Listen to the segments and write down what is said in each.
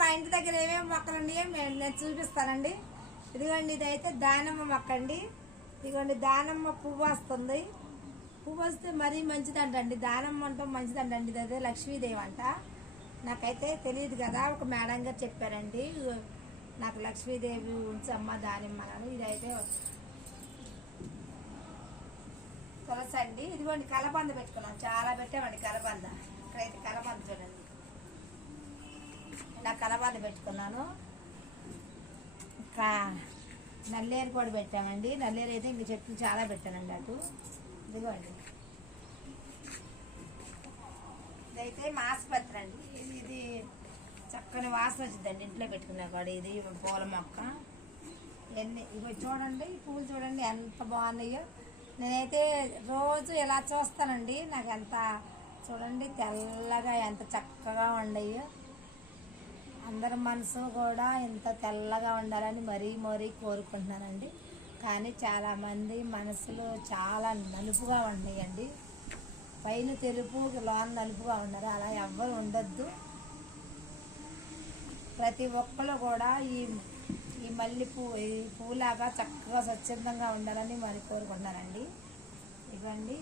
మా ఇంటి దగ్గర ఏమేమి మొక్కలు ఉన్నాయో నేను చూపిస్తానండి. ఇదిగోండి, ఇదైతే దానిమ్మ మొక్క అండి. ఇదిగోండి, దానిమ్మ పువ్వు వస్తుంది. పువ్వు వస్తే మరీ మంచిదంటండి. దానిమ్మ అంటాం మంచిదంటండి. ఇదే లక్ష్మీదేవి అంట. నాకైతే తెలియదు కదా, ఒక మేడం గారు చెప్పారండి. నాకు లక్ష్మీదేవి ఉంచమ్మ దానిమ్మ అని. ఇదైతే తులసి అండి. ఇదిగోండి, కలబంద పెట్టుకున్నాం. చాలా పెట్టామండి కలబంద. ఇక్కడైతే కలబంద చూడండి, ఇలా కలబంద పెట్టుకున్నాను. ఇంకా నల్లేరు కూడా పెట్టామండి. నల్లేరు అయితే ఇంక చెట్లు చాలా పెట్టానండి అటు. ఇదిగోండి, ఇదైతే మాసపత్రి అండి. ఇది చక్కని వాసన వచ్చిందండి ఇంట్లో పెట్టుకున్నా కూడా. ఇది పూల మొక్క. ఇవి చూడండి, ఈ పువ్వులు చూడండి ఎంత బాగున్నాయో. నేనైతే రోజు ఇలా చూస్తానండి. నాకు ఎంత చూడండి తెల్లగా ఎంత చక్కగా ఉండయో. అందరి మనసు కూడా ఇంత తెల్లగా ఉండాలని మరీ మరీ కోరుకుంటున్నానండి. కానీ చాలామంది మనసులు చాలా నలుపుగా ఉన్నాయండి. పైన తెలుపు, లోన నలుపుగా ఉన్నారు. అలా ఎవ్వరు ఉండొద్దు. ప్రతి ఒక్కరు కూడా ఈ మల్లె ఈ పువ్వులాగా చక్కగా స్వచ్ఛందంగా ఉండాలని మరి కోరుకుంటున్నానండి. ఇవ్వండి,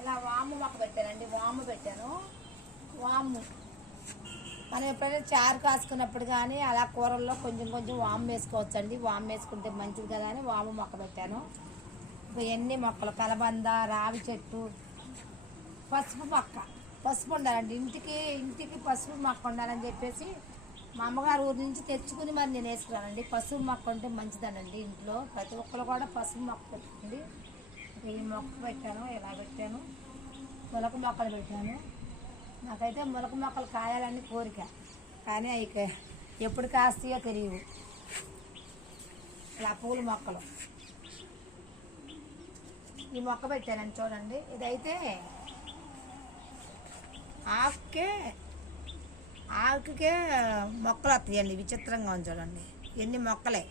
ఇలా వాము మొక్క పెట్టానండి. వాము పెట్టాను. వాము మనం ఎప్పుడైనా చారు కాసుకున్నప్పుడు కానీ అలా కూరల్లో కొంచెం కొంచెం వాము వేసుకోవచ్చండి. వాము వేసుకుంటే మంచిది కదా అని వాము మొక్క పెట్టాను. ఎన్ని మొక్కలు, కలబంద, రావి చెట్టు, పసుపు మొక్క. పసుపు ఉండాలండి ఇంటికి పసుపు మొక్క ఉండాలని చెప్పేసి మా అమ్మగారు ఊరి నుంచి తెచ్చుకుని మరి నేను వేసుకున్నానండి. పసుపు మొక్క ఉంటే మంచిదనండి. ఇంట్లో ప్రతి ఒక్కరు కూడా పసుపు మొక్క పెట్టండి. ఈ మొక్క పెట్టాను, ఇలా పెట్టాను. మొలక మొక్కలు పెట్టాను. నాకైతే మొలక మొక్కలు కాయాలని కోరిక, కానీ అవి ఎప్పుడు కాస్తాయో తెలియవు. ఇలా పూల మొక్కలు ఈ మొక్క పెట్టానండి చూడండి. ఇదైతే ఆకుకే మొక్కలు వస్తాయండి. విచిత్రంగా ఉంది చూడండి, ఎన్ని మొక్కలే.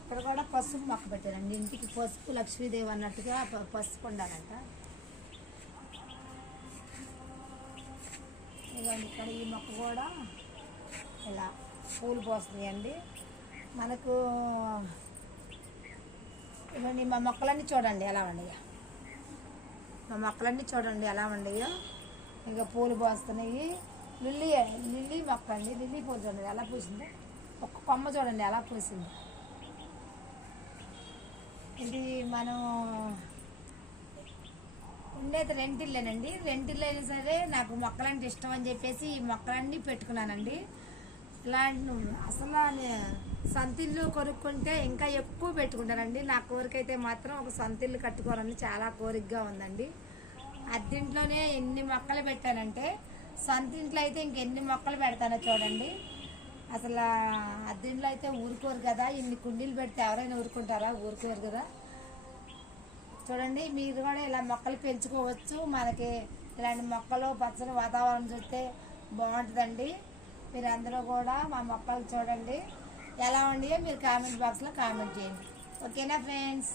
ఇక్కడ కూడా పసుపు మొక్క పెట్టారండి. ఇంటికి పసుపు లక్ష్మీదేవి అన్నట్టుగా పసుపు ఉండాలంట. ఇవ్వండి, ఇక్కడ ఈ మొక్క కూడా ఇలా పూలు పోస్తున్నాయండి మనకు. ఇవ్వండి, మా మొక్కలన్నీ చూడండి ఎలా ఉండయో. మా మొక్కలన్నీ చూడండి ఎలా ఉండయో. ఇంకా పూలు పోస్తున్నాయి. లిల్లీ మొక్క అండి. లిల్లీ పూలు చూడండి ఎలా పూసిందో. ఒక్క కొమ్మ చూడండి ఎలా పూసింది. ఇది మనం ఉండేది రెంటిల్లేనండి. రెంటిల్లు అయినా సరే నాకు మొక్కలంటే ఇష్టం అని చెప్పేసి ఈ మొక్కలన్నీ పెట్టుకున్నానండి. ఇలాంటి అసలు సంతిల్లు కొనుక్కుంటే ఇంకా ఎక్కువ పెట్టుకుంటానండి. నా కోరికైతే మాత్రం ఒక సంతిల్లు కట్టుకోవాలని చాలా కోరికగా ఉందండి. అద్దింట్లోనే ఎన్ని మొక్కలు పెట్టానంటే సంతింట్లో అయితే ఇంకెన్ని మొక్కలు పెడతానో చూడండి. అసలు అద్దింట్లో అయితే ఊరుకోరు కదా. ఇన్ని కుండీలు పెడితే ఎవరైనా ఊరుకుంటారా? ఊరుకోరు కదా. చూడండి, మీరు కూడా ఇలా మొక్కలు పెంచుకోవచ్చు. మనకి ఇలాంటి మొక్కలు పచ్చని వాతావరణం చూస్తే బాగుంటుందండి. మీరు అందరూ కూడా మా మొక్కలు చూడండి ఎలా ఉన్నాయో మీరు కామెంట్ బాక్స్లో కామెంట్ చేయండి. ఓకేనా ఫ్రెండ్స్?